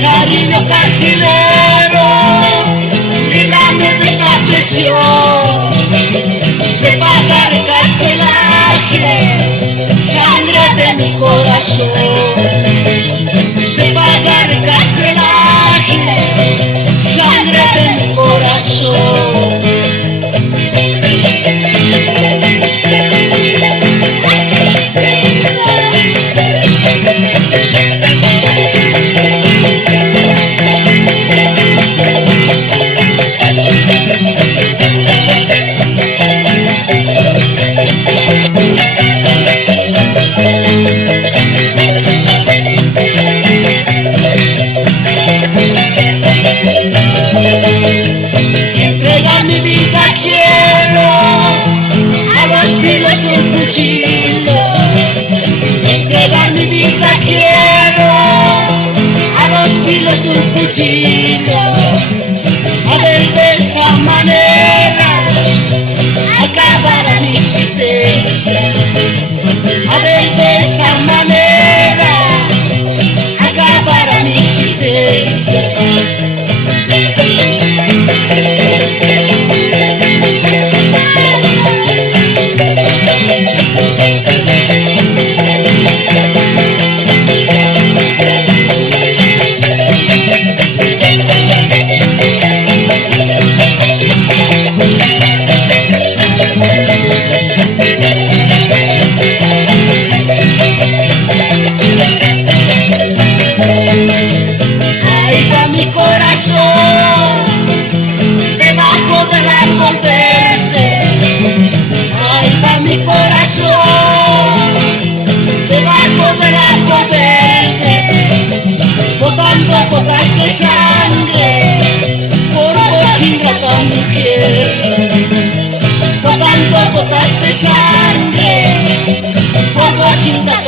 Cariño carcelero, líbrame de esta presión, de pagar carcelaje, sangre de mi corazón, de pagar carcelaje, sangre de mi corazón. Entregar mi vida quiero a los filos de un cuchillo. Entregar mi vida quiero a los filos de un cuchillo. A ver, de esa manera acabará mi existencia. A ver, de esa manera acabará mi existencia. Ahí va mi corazón, debajo del árbol verde. Ahí va mi corazón, debajo del árbol verde, botando gotas de sangre por vos ingrata mujer, botando gotas de sangre por vos ingrata